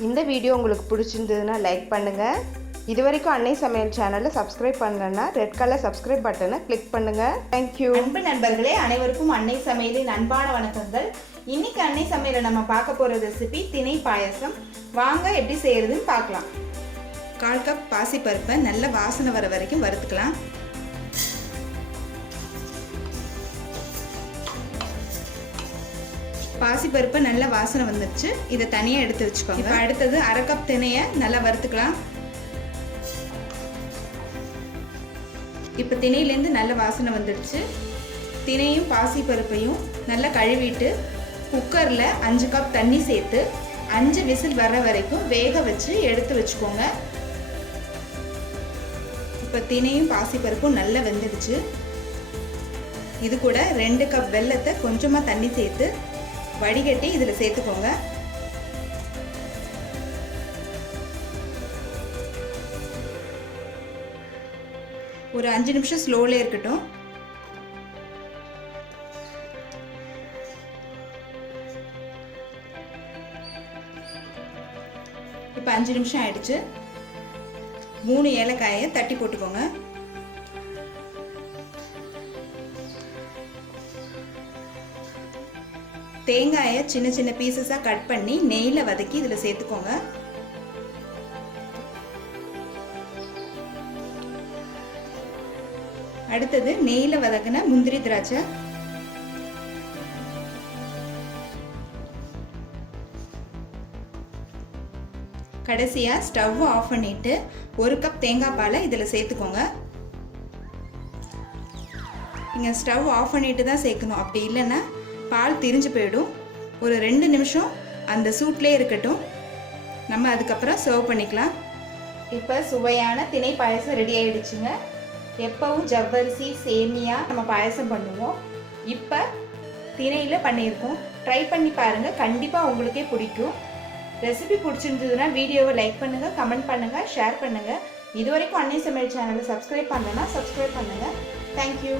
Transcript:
இந்த வீடியோ உங்களுக்கு பிடிச்சிருந்ததுன்னா லைக் பண்ணுங்கள். இதுவரைக்கும் அன்னை சமையல் சேனலை சப்ஸ்கிரைப் பண்ணலன்னா ரெட் கலர் சப்ஸ்கிரைப் பட்டனை கிளிக் பண்ணுங்கள். தேங்க்யூ. அன்பு நண்பர்களே, அனைவருக்கும் அன்னை சமையலின் அன்பான வணக்கங்கள். இன்னைக்கு அன்னை சமையலை நம்ம பார்க்க போகிற ரெசிபி திணை பாயசம். வாங்க எப்படி செய்யறதுன்னு பார்க்கலாம். 1/4 கப் பாசிப்பருப்பை நல்ல வாசனை வர வரைக்கும் வறுத்துக்கலாம். பாசிப்பருப்பு நல்ல வாசனை வந்துடுச்சு. இதை தனியாக எடுத்து வச்சுக்கோங்க. இப்போ அடுத்தது 1/2 கப் திணையை நல்லா வறுத்துக்கலாம். இப்போ திணையிலேருந்து நல்ல வாசனை வந்துடுச்சு. திணையும் பாசிப்பருப்பையும் நல்லா கழுவிட்டு குக்கரில் 5 கப் தண்ணி சேர்த்து 5 விசில் வர்ற வரைக்கும் வேக வச்சு எடுத்து வச்சுக்கோங்க. இப்போ திணையும் பாசிப்பருப்பும் நல்லா வெந்துடுச்சு. இது கூட 2 கப் வெல்லத்தை கொஞ்சமாக தண்ணி சேர்த்து வடிகட்டி இதில் சேர்த்துக்கோங்க. ஒரு 5 நிமிஷம் ஸ்லோலே இருக்கட்டும். இப்போ 5 நிமிஷம் ஆயிடுச்சு. 3 ஏலக்காயை தட்டி போட்டுக்கோங்க. தேங்காயை சின்ன சின்ன பீசஸாக கட் பண்ணி நெய்யில் வதக்கி இதில் சேர்த்துக்கோங்க. அடுத்தது நெய்யில் வதக்கின முந்திரி திராட்சை, கடைசியாக ஸ்டவ் ஆஃப் பண்ணிட்டு 1 கப் தேங்காய் பாலை இதில் சேர்த்துக்கோங்க. நீங்கள் ஸ்டவ் ஆஃப் பண்ணிட்டு தான் சேர்க்கணும், அப்படி இல்லைன்னா பால் திரிஞ்சு போயிடும். ஒரு 2 நிமிஷம் அந்த சூட்லேயே இருக்கட்டும். நம்ம அதுக்கப்புறம் சர்வ் பண்ணிக்கலாம். இப்போ சுவையான திணை பாயசம் ரெடி ஆகிடுச்சுங்க. எப்பவும் ஜவ்வரிசி சேமியா நம்ம பாயசம் பண்ணுவோம். இப்போ திணையில் பண்ணியிருக்கோம். ட்ரை பண்ணி பாருங்கள், கண்டிப்பாக உங்களுக்கே பிடிக்கும். ரெசிபி பிடிச்சிருந்ததுன்னா வீடியோவை லைக் பண்ணுங்கள், கமெண்ட் பண்ணுங்கள், ஷேர் பண்ணுங்கள். இது வரைக்கும் அன்னை சமையல் சேனலை சப்ஸ்கிரைப் பண்ணலைன்னா சப்ஸ்கிரைப் பண்ணுங்கள். தேங்க்யூ.